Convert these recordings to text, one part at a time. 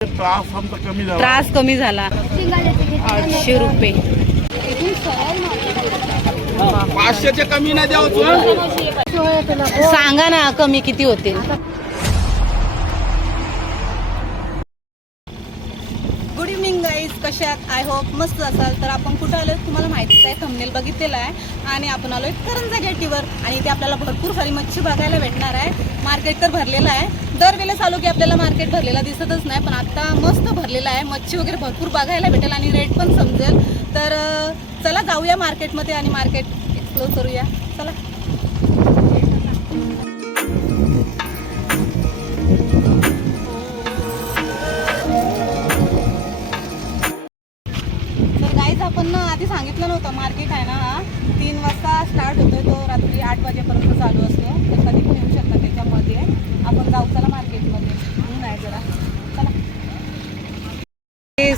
त्रास आमचा कमी झाला. त्रास कमी झाला. आठशे रुपये. पाचशेचे कमी नाही द्यावं सांगा ना कमी किती होतील? गाईज आय होप मस्त असाल. तर आपण कुठं आलो तुम्हाला माहितीच आहे. थंबनेल बघितलेला आहे. आणि आपण आलो आलोय करंजा गेटीवर आणि इथे आपल्याला भरपूर सारी मच्छी बघायला भेटणार आहे. मार्केट तर भरलेलं आहे. दरवेळेस आलो की आपल्याला मार्केट भरलेला दिसतच नाही. पण आता मस्त भरलेला आहे. मच्छी वगैरे भरपूर बघायला भेटेल आणि रेट पण समजेल. तर चला जाऊया मार्केटमध्ये आणि मार्केट एक्सप्लोर करूया. चला.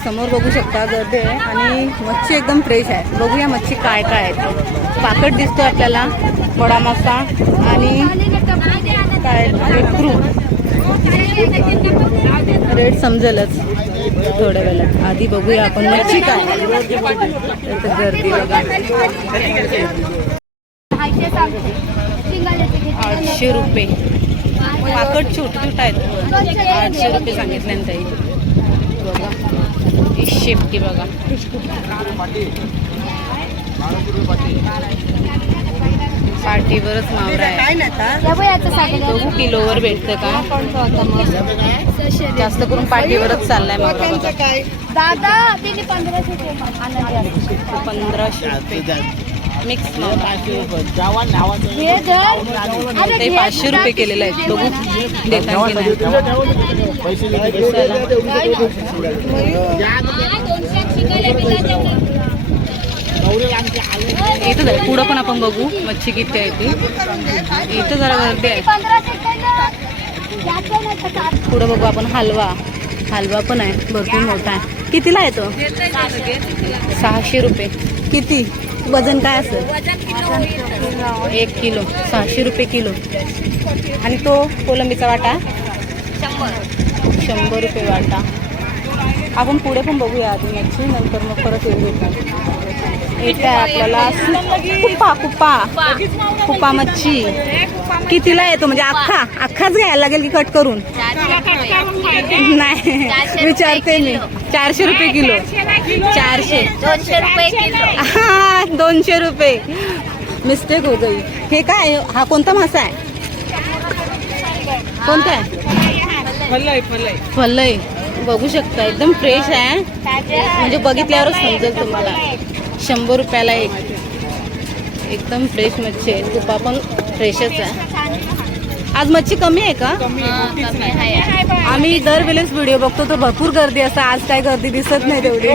समोर बघू शकता गर्दी आहे आणि मच्छी एकदम फ्रेश आहे. बघूया मच्छी काय काय आहे पाकट दिसतो आपल्याला. वडा मासा आणि काय? क्रू रेट समजेलच. थोड्या वेळात. आधी बघूया आपण मच्छी काय गर्दी बघा. आठशे रुपये. पाकट छोट छोट आहेत. आठशे रुपये सांगितले ताई. बघा. ही शेपटी बघा. पाठीवरच मावरा आहे. बघू किलोवर भेटतं का? जास्त करून पाठीवरच चाललाय मावरा पंधराशे रुपये. मिक्स ते पाचशे रुपये केलेले आहेत. बघू. देतात की नाही. चला. इथं जाऊ पुढं पण आपण बघू. मच्छी किती आहे ती. इथं जरा गर्दी आहे. पुढं बघू आपण हलवा. हलवा पण आहे. भरपूर मोठा आहे. कितीला येतो सहाशे रुपये. किती? वजन काय असेल? एक किलो सहाशे रुपये किलो. आणि तो कोलंबीचा वाटा? शंभर रुपये वाटा. आपण पुढे पण बघूया आधी मच्छी नंतर मग परत येऊ इथे आपल्याला कुप्पा कुप्पा. कुप्पा मच्छी. कितीला येतो? म्हणजे अख्खा अख्खाच घ्यायला लागेल की कट करून? नाही विचारते मी. चारशे रुपये किलो. चारशे दोनशे रुपये किलो. हा दोनशे रुपये. मिस्टेक हो गई हे काय? हा कोणता मासा आहे? कोणता आहे? फलय बघू शकता एकदम फ्रेश आहे. म्हणजे बघितल्यावरच समजेल तुम्हाला. शंभर रुपयाला एक. एकदम फ्रेश मच्छी आहे. तुपा पण फ्रेशच आहे. आज मच्छी कमी आहे का? आम्ही दरवेळेस व्हिडिओ बघतो तर भरपूर गर्दी असते. आज काय गर्दी दिसत नाही तेवढी.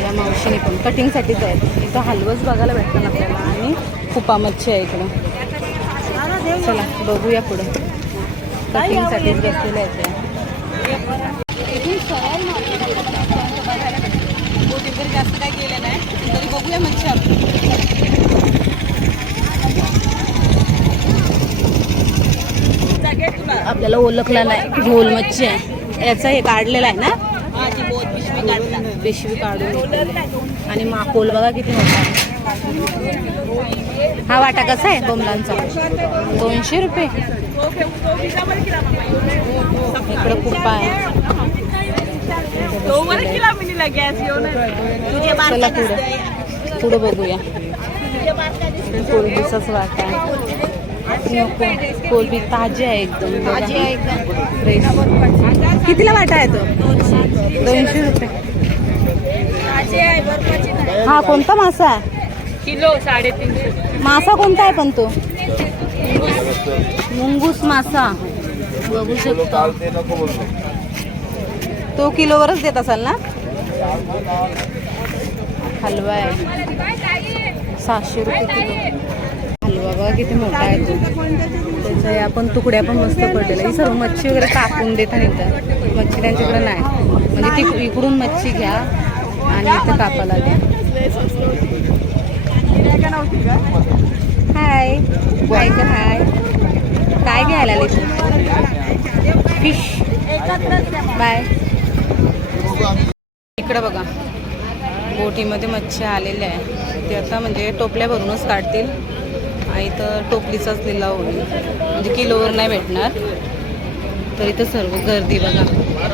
या मावशीने पण कटिंगसाठीच आहे इथं हलवच बघायला भेटतं ना आपल्याला. आणि खुपा मच्छी आहे इकडं. चला बघूया पुढं. कटिंगसाठीच बसलेले जरी जास्त काय गेलं नाही. तरी बघूया मच्छी आपण. आपल्याला ओळखला नाही. झोल मच्छी आहे. याचा हे काढलेला आहे ना? पिशवी काढून. आणि माकोल बघा किती मोठा हा वाटा कसा आहे बोमलांचा दोनशे रुपये. इकडं कुप्पा आहे. चला पुढं. पुढं बघूया. कोलबीचाच वाटा आहे. नको कोलबी ताजी आहे एकदम. बघा. फ्रेश कितीला वाटा आहे तो? दोनशे रुपये. हा कोणता मासा आहे? किलो साडेतीनशे. मासा कोणता आहे पण तो? मुंगूस मासा. बघू शकतो. तो किलोवरच देत असाल ना? हलवा आहे. सहाशे रुपये किलो. बघा किती मोठा आहे तो. त्याच्या आपण तुकड्या पण मस्त पडलेल्या ही सर्व मच्छी वगैरे कापून देता इथं. मच्छी त्यांच्याकडे नाही. म्हणजे ती इकडून मच्छी घ्या आणि इथं कापायला द्या. हाय हाय का? हाय काय घ्यायला आली तू फिश बाय इकडं बघा. बोटीमध्ये मच्छी आलेल्या आहे. ते आता म्हणजे टोपल्या भरूनच काढतील. आणि इथं टोपलीचाच लिलाव होईल म्हणजे किलोवर नाही भेटणार. तर इथं सर्व गर्दी बघा.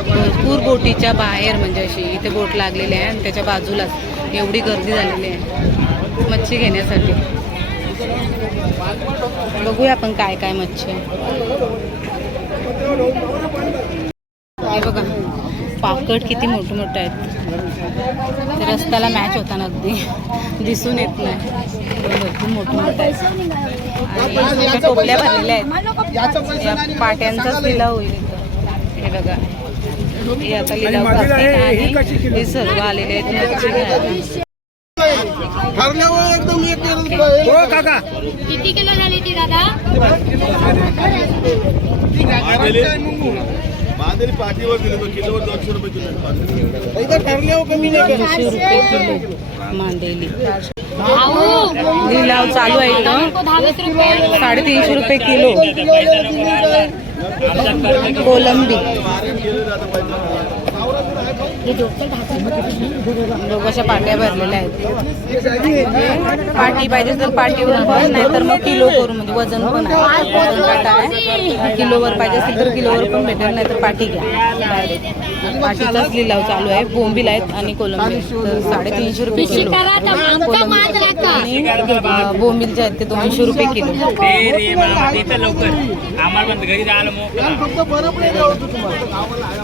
भरपूर बोटीच्या बाहेर म्हणजे अशी इथे बोट लागलेली आहे आणि त्याच्या बाजूलाच एवढी गर्दी झालेली आहे. मच्छी घेण्यासाठी. बघूया आपण काय काय मच्छी आहे. बघा. पाकड किती मोठे मोठे आहेत. रस्त्याला मॅच होताना अगदी. दिसून येत नाही. भरपूर आहेत टोपल्या भरलेल्या आहेत या पाट्यांचाच लिलाव होईल हे बघा हे आता लिलाव हे सर्व आलेले आहेत ठरल्यावर एकदम एक हो काका किती किलो झाली ती दादा पाठीवर तो किलोवर दोनशे रुपये किलो ठरल्यावर कमी नाही रुपये किलो मांदेली भाव चालू आहे इथं. साडेतीनशे रुपये किलो. कोलंबी. दोघांच्या पाट्या भरलेल्या आहेत. पाटी पाहिजे तर पाटीवर पण नाही तर मग किलो करून म्हणजे वजन पण आहे. वजन काटा आहे. किलोवर पाहिजे असेल तर किलोवर पण भेटेल नाही तर पाठी घ्या. पाटीचाच लिलाव चालू आहे. बोंबील आहेत आणि कोलंबी तर साडेतीनशे रुपये किलो. राखा आणि अं, बोंबीलचे आहेत ते दोनशे रुपये किलो.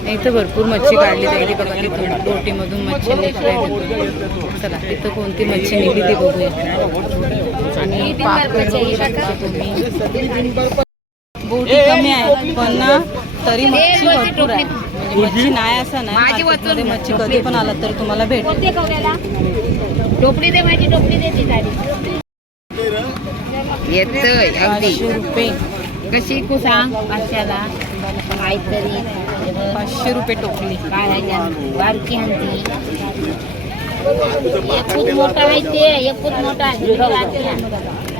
इथं भरपूर मच्छी काढली जाईल बघा तिथून बोटीमधून मच्छी तिथून चला तिथं कोणती मच्छी निघली ते बघूया. आणि तुम्ही. बोटी कमी आहे पण ना तरी मच्छी भरपूर आहे मच्छी नाही असं नाही. मार्केटमध्ये मच्छी कधी पण आला तर तुम्हाला भेटेल. ते खाऊयाला? टोपडी दे माझी टोपडी दे ती गाडी येतोय अगदी. पाचशे रुपये. कशी तू सांग पाचशेला. काहीतरी. पाचशे रुपये टोपली. काय आहे त्यात? बारकी हंती एक फूट मोठा आहे ते एक फूट मोठा आहे.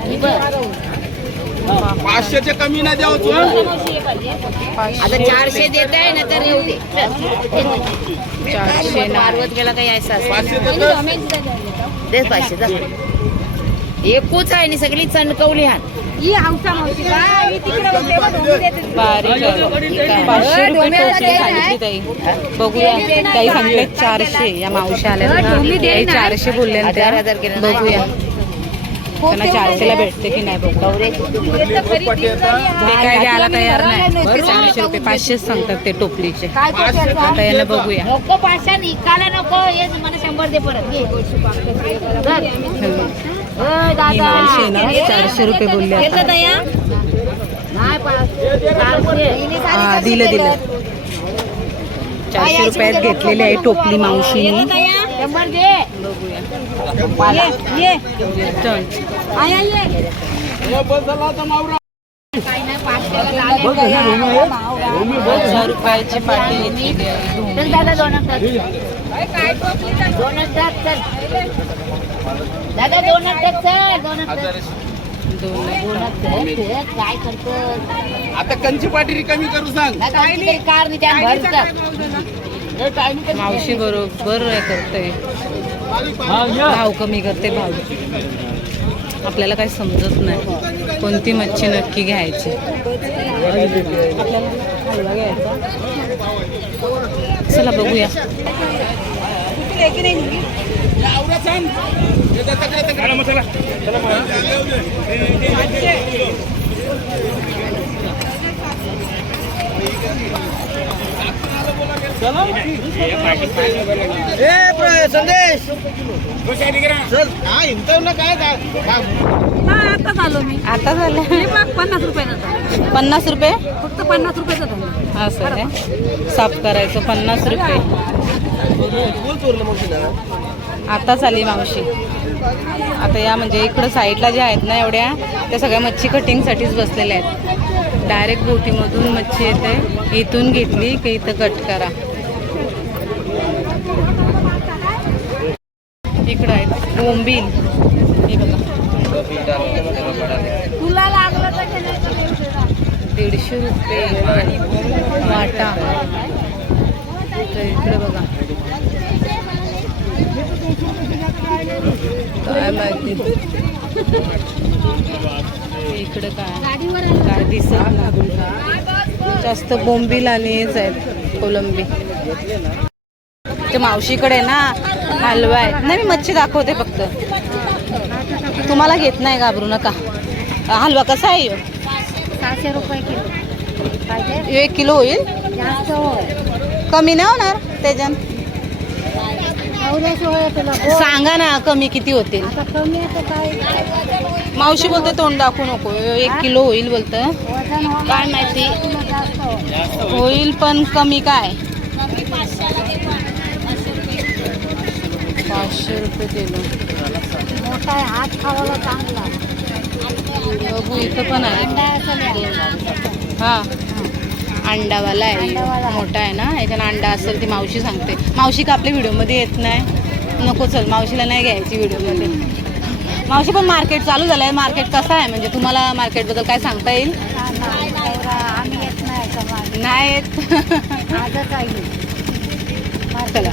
ही बघ. पाचशेच्या कमी नाही द्यावं आता चारशे देत आहे ना तर येऊ दे. चारशे नाही पार्वत गेला काही असं पाचशे एकूच आहे आणि सगळी चणकवली ही. पाचशे रुपये सांगितली बघूया. ताई सांगते चारशे. या मावशी आल्या ना. चारशे बोलले ना. बघूया. त्यांना चारशेला भेटते की नाही बघू. ते काय द्यायला तयार नाही. चारशे रुपये पाचशेच सांगतात ते टोपलीचे. आता यांना बघूया. नको पाचशा निकाला नको. हे मला शंभर दे परत. ही मावशी चारशे रुपये बोलले आता. हा दिलं दिलं. चारशे रुपयात घेतलेली आहे टोपली मावशीने दया शंभर घे बघूया ये ये. आया रुपयाची पाटी दादा दोनच दादा. काय करतो आता कंची पाठी रिकामी करू सांग. कार नाही त्या भरतात मावशी बरोबर हे करते भाव कमी करते भाव. आपल्याला काही समजत नाही. कोणती मच्छी नक्की घ्यायची? आपल्याला हलवा घ्यायचा चला. बघूया संदेश. चल. हा इंटर ना काय आता झालं पन्नास रुपयाचा पन्नास रुपये? फक्त पन्नास रुपयाचा असं आहे. साफ करायचं पन्नास रुपये. आताच आली मावशी आता या म्हणजे इकडं साईडला ज्या आहेत ना एवढ्या त्या सगळ्या मच्छी कटिंगसाठीच बसलेल्या आहेत. डायरेक्ट बोटीमधून मच्छी येते. इथून घेतली की इथं कट करा. इकडं आहेत. बोंबील. हे बघा. तुला लागलं तर दीडशे रुपये वाटा. इकडे बघा. काय माहिती. इकडे काय? काय दिसत नाही. जास्त बोंबील आणि हेच आहेत. कोलंबी. ते मावशीकडे ना हलवा आहे नाही मी मच्छी दाखवते फक्त. तुम्हाला घेत नाही घाबरू नका. हलवा कसा आहे? सहाशे रुपये किलो. एक किलो होईल? कमी नाही होणार होय तुला. सांगा ना कमी किती होतील? मावशी बोलते तोंड दाखवू नको. एक किलो होईल बोलतं. काय माहिती? होईल. पण कमी काय? पाचशे रुपये किलो. मोठा आहे हात खावायला चांगला बघू इथं पण आहे. हा. अंडावाला आहे. मोठा आहे ना? याच्यानं अंडा असेल ती मावशी सांगते. मावशी का आपल्या व्हिडिओमध्ये येत नाही? नको चल मावशीला नाही घ्यायची व्हिडिओमध्ये. मावशी पण मार्केट चालू झालं आहे मार्केट कसं आहे? म्हणजे तुम्हाला मार्केटबद्दल काय सांगता येईल? हा, नाही, येत चला.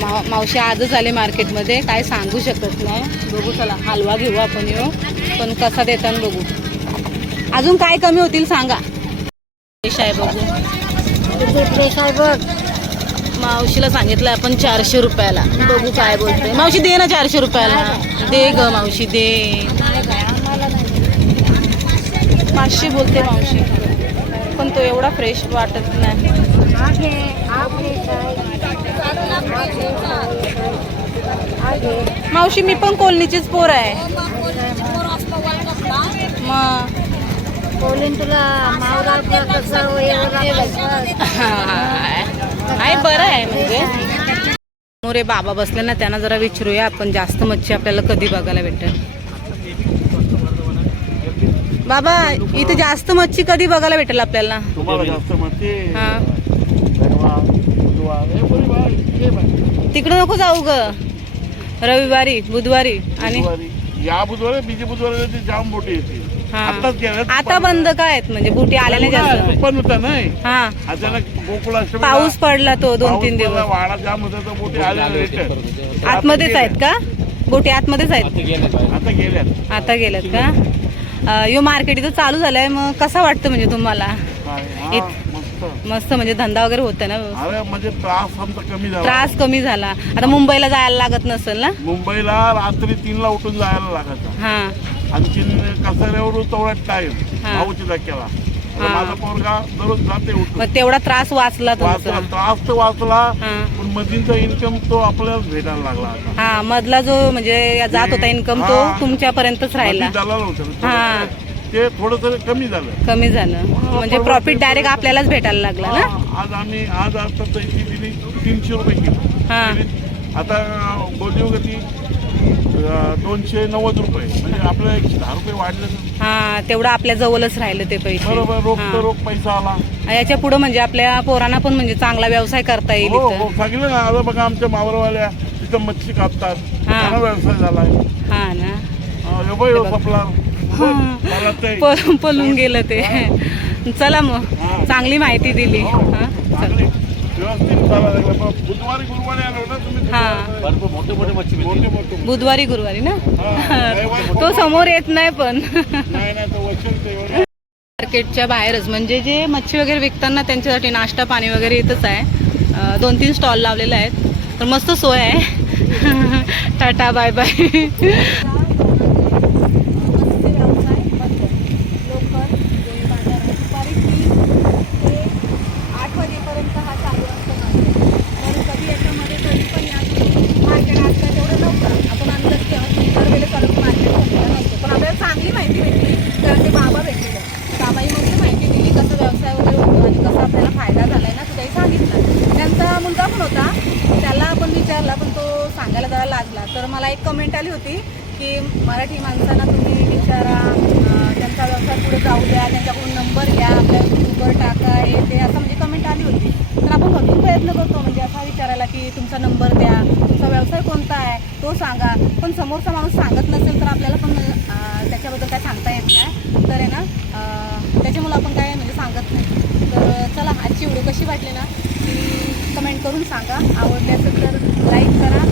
मा मावशी आजच आले मार्केटमध्ये काय सांगू शकत नाही. बघू चला हलवा घेऊ आपण येऊ. पण कसा देताना बघू. अजून काय कमी होतील सांगा. फ्रेश आहे बघू. फ्रेश आहे बघ. मावशीला सांगितलं आपण चारशे रुपयाला. बघू काय बोलते मावशी दे ना चारशे रुपयाला. दे ग मावशी दे. पाचशे बोलते मावशी. पण तो एवढा फ्रेश वाटत नाही हा घे हा फ्रेश आहे हा फ्रेश आहे. हा घे मावशी मी पण कोलनीचीच पोर आहे. मग. बोलीन तुला मावरा कसं आहे बरं आहे म्हणजे. मोरे बाबा बसले ना त्यांना जरा विचारूया आपण जास्त मच्छी आपल्याला कधी बघायला भेटेल बाबा इथे जास्त मच्छी कधी बघायला भेटेल आपल्याला? तुम्हाला जास्त म्हणते धन्यवाद, बुधवार. बरी बाई, बाई. तिकडे नको जाऊ ग. रविवारी बुधवारी आणि बुधवारी. या बुधवारी बीजे बुधवारी ती जाम मोठी येते. हा. आताच गेल्या आता बंद काय आहेत? म्हणजे बुटी आल्या नाही जास्त. पण होता नाही. हा. अचानक गोकुळ पाऊस पडला तो दोन तीन दिवस. वाडा जाम होता तर मोठी आल्या रिटर्न आतमध्येच आहेत का? बोटी आतमध्येच आहेत? आता गेल्यात. आता गेल्यात का? अं, यो मार्केट इथं चालू झालंय मग कसा वाटतं म्हणजे तुम्हाला? हा, मस्त. म्हणजे धंदा वगैरे होतं ना? अरे म्हणजे त्रास आमचा कमी झाला. त्रास कमी झाला. आता मुंबईला जायला लागत नसेल ना? मुंबईला रात्री तीनला उठून जायला लागायचा. हा. आणखीन कसाऱ्यावर तेवढा टाइम. भाऊची धक्क्याला. तर. माझा पोरगा दररोज जाते उठून. मग तेवढा त्रास वाचला त्रास तर वाचला पण मधींचा इन्कम तो आपल्याला भेटायला लागला हा मधला जो म्हणजे जात होता इन्कम तो. तुमच्यापर्यंतच राहिला. दलाल होतं हा. ते थोडस कमी झालं. कमी झालं. म्हणजे प्रॉफिट डायरेक्ट आपल्यालाच भेटायला लागला ना? आज आम्ही आज आता दिली तीनशे रुपये किलो. हा. आता गोदीव गती दोनशे नव्वद रुपये. म्हणजे आपलं एकशे दहा रुपये वाढले हा तेवढं आपल्या जवळच राहिलं ते पैसे. बरोबर रोख हा. तर रोख पैसा आला. याच्यापुढे म्हणजे आपल्या पोरांना पण म्हणजे चांगला व्यवसाय करता येईल हो इथं. हो सांगितलं ना आता बघा आमच्या मावरवाल्या तिथं मच्छी कापतात. हा. व्यवसाय झालाय. हा ना. हे सपला हा. पळून गेलं ते. चला मग. चांगली माहिती दिली. बुधवारी गुरुवारी ना तुम्ही हा. मोठे मोठे मच्छी मोठे मोठे बुधवारी गुरुवारी ना? हा, रविवारी तो समोर येत नाही पण. मार्केटच्या बाहेरच. म्हणजे जे मच्छी वगैरे विकताना त्यांच्यासाठी नाश्ता पाणी वगैरे इथंच आहे. दोन तीन स्टॉल लावलेले आहेत. तर मस्त सोय आहे. टाटा बाय बाय आठ वाजेपर्यंत हा चालू असतो मार्केट तर कधी याच्यामध्ये कधी पण या मार्केट असतं तेवढं लवकर आपण अंदाज ठेवून दर वेळेस चालू मार्केट भरलेला नसतो पण आपल्याला चांगली माहिती भेटली कारण ते बाबा भेटलेले बाबाई म्हणजे माहिती दिली कसं व्यवसाय वगैरे होतो आणि कसा आपल्याला फायदा झालाय ना तो काही सांगितलं त्यांचा मुलगा पण होता त्याला आपण विचारला पण तो सांगायला जरा लाजला तर मला एक होती की मराठी माणसांना तुम्ही विचारा त्यांचा व्यवसाय पुढे जाऊ द्या त्यांच्याकडून नंबर घ्या आपल्या युट्यूबवर टाका हे ते असं म्हणजे कमेंट आली होती. तर आपण भरपूर प्रयत्न करतो म्हणजे असा विचारायला की तुमचा नंबर द्या तुमचा व्यवसाय कोणता आहे तो सांगा. पण समोरचा माणूस सांगत नसेल तर आपल्याला पण त्याच्याबद्दल काय सांगता येत नाही. तर आहे ना त्याच्यामुळं आपण काय म्हणजे सांगत नाही. तर चला आजची व्हिडिओ कशी वाटली ना ती कमेंट करून सांगा. आवडले असेल तर